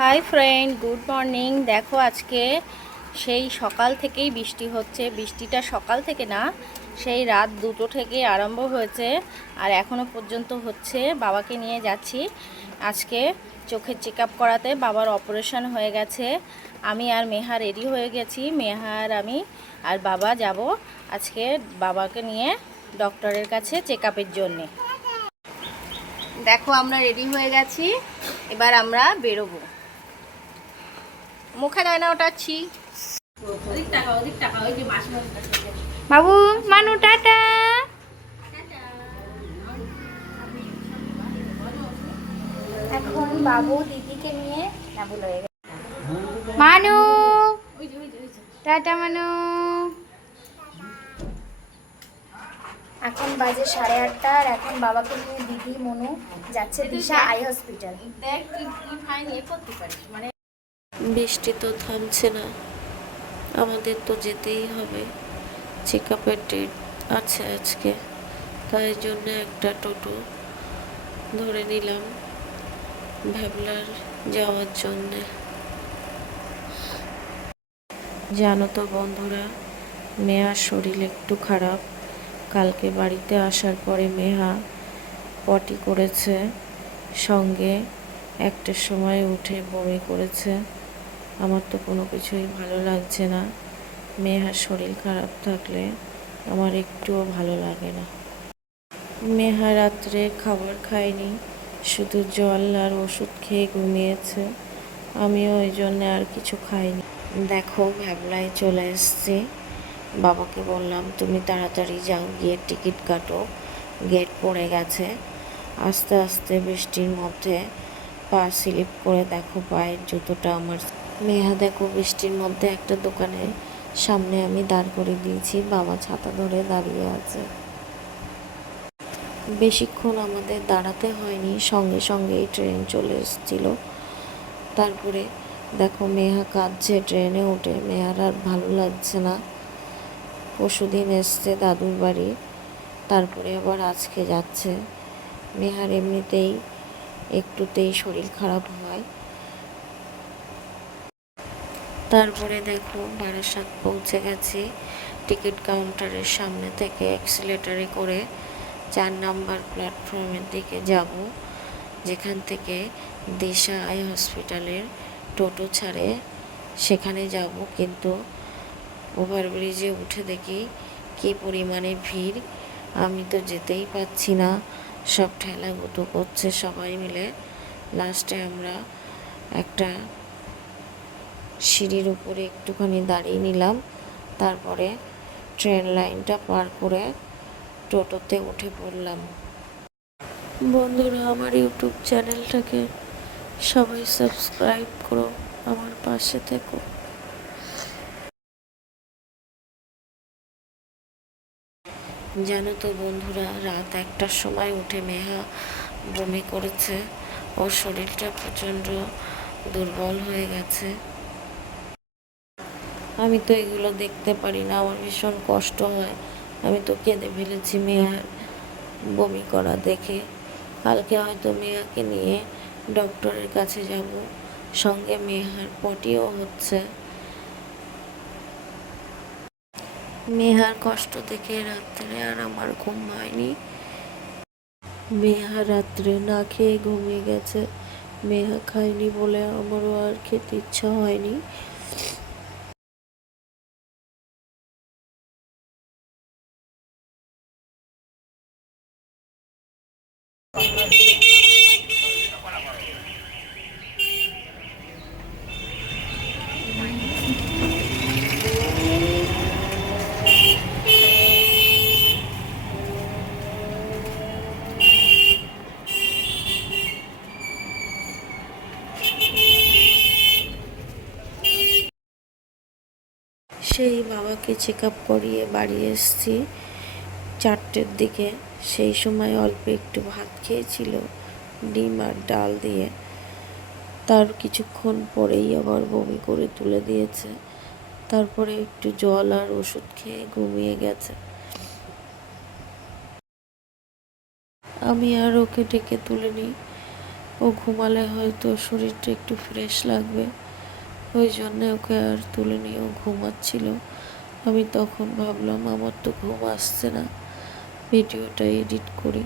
Hi friend, good morning. দেখো আজকে সেই সকাল থেকেই বৃষ্টি হচ্ছে। বৃষ্টিটা সকাল থেকে না, সেই রাত 2টো থেকে আরম্ভ হয়েছে আর এখনও পর্যন্ত হচ্ছে। বাবাকে নিয়ে যাচ্ছি আজকে চোখের চেক আপ করাতে। বাবার অপারেশন হয়ে গেছে। আমি আর মেহা রেডি হয়ে গেছি। মেহা আর আমি আর বাবা যাব আজকে বাবাকে নিয়ে ডক্টরের কাছে চেক আপের জন্যে। দেখো আমরা রেডি হয়ে গেছি, এবার আমরা বেরোবো। মুখে দেয় না ওটাচ্ছি। বাবু মানু টাটা। এখন বাবু দিদিকে নিয়ে না ভুল হয়ে গেছে। মানু টাটা মানু। এখন বাজে 8:30 আর এখন বাবাকে নিয়ে দিদি মনু যাচ্ছে দিশা আই হসপিটাল। বৃষ্টি তো থামছে না, আমাদের তো যেতেই হবে। চেক আপের ডেট আছে আজকে, তাই জন্য একটা টোটো ধরে নিলাম ভ্যাবলার যাওয়ার জন্যে। জানো তো বন্ধুরা, মেয়ার শরীর একটু খারাপ। কালকে বাড়িতে আসার পরে মেহা পটি করেছে, সঙ্গে একটার সময় উঠে বমি করেছে। আমার তো কোনো কিছুই ভালো লাগছে না। মেহার শরীর খারাপ থাকলে আমার একটুও ভালো লাগে না। মেহা রাত্রে খাবার খায়নি, শুধু জল আর ওষুধ খেয়ে ঘুমিয়েছে। আমিও ওই জন্যে আর কিছু খাইনি। দেখো ভ্যাবলায় চলে এসছি। বাবাকে বললাম তুমি তাড়াতাড়ি যাও, গিয়ে টিকিট কাটো, গেট পড়ে গেছে। আস্তে আস্তে বৃষ্টির মধ্যে পা স্লিপ করে দেখো পায়ের জুতোটা আমার। মেহা দেখো বৃষ্টির মধ্যে একটা দোকানের সামনে আমি দাঁড় করে দিয়েছি, বাবা ছাতা ধরে দাঁড়িয়ে আছে। বেশিক্ষণ আমাদের দাঁড়াতে হয়নি, সঙ্গে সঙ্গেই ট্রেন চলে এসেছিল। তারপরে দেখো মেহা কাঁদছে ট্রেনে উঠে। মেহার আর ভালো লাগছে না। পরশুদিন এসছে দাদুর বাড়ি, তারপরে আবার আজকে যাচ্ছে। মেহার এমনিতেই একটুতেই শরীর খারাপ হয়। তারপরে দেখো বারাসাত পৌঁছে গেছি। টিকিট কাউন্টারের সামনে থেকে অ্যাক্সিলেটারে করে 4 নাম্বার প্ল্যাটফর্মের দিকে যাব, যেখান থেকে দিশা আই হসপিটালের টোটো ছাড়ে সেখানে যাব। কিন্তু ওভারব্রিজে উঠে দেখি কী পরিমাণে ভিড়, আমি তো যেতেই পাচ্ছি না। সব ঠেলাগুতো করছে সবাই মিলে। লাস্টে আমরা একটা সিঁড়ির উপরে একটুখানি দাঁড়িয়ে নিলাম। তারপরে ট্রেন লাইনটা পার করে টোটোতে উঠে পড়লাম। বন্ধুরা, আমার ইউটিউব চ্যানেলটাকে সবাই সাবস্ক্রাইব করো, আমার পাশে থেকো। জানো তো বন্ধুরা, রাত 1টার সময় উঠে মেহা বমি করেছে। ওর শরীরটা প্রচণ্ড দুর্বল হয়ে গেছে। আমি তো এগুলো দেখতে পারি না, আমার ভীষণ কষ্ট হয়। আমি তো কেঁদে ফেলেছি মেয়ার বমি করা দেখে। কালকে হয়তো মেয়াকে নিয়ে ডক্টরের কাছে যাব, সঙ্গে মেহার পটিও হচ্ছে। মেহার কষ্ট দেখে রাত্রে আর আমার ঘুম হয়নি। মেহা রাত্রে না খেয়ে ঘুমিয়ে গেছে। মেহা খায়নি বলে আমারও আর খেতে ইচ্ছা হয়নি। সেই বাবাকে চেক আপ করিয়ে বাড়ি এসেছি 4টের দিকে। সেই সময় অল্প একটু ভাত খেয়েছিল, ডিম আর ডাল দিয়ে। তার কিছুক্ষণ পরেই আবার বমি করে তুলে দিয়েছে। তারপরে একটু জল আর ওষুধ খেয়ে ঘুমিয়ে গেছে। আমি আর ওকে ডেকে তুলে নিই। ও ঘুমালে হয়তো শরীরটা একটু ফ্রেশ লাগবে, ওই জন্যে ওকে আর তুলে নিয়েও ঘুমাচ্ছিল। আমি তখন ভাবলাম আমার তো ঘুম আসছে না, ভিডিওটা এডিট করি।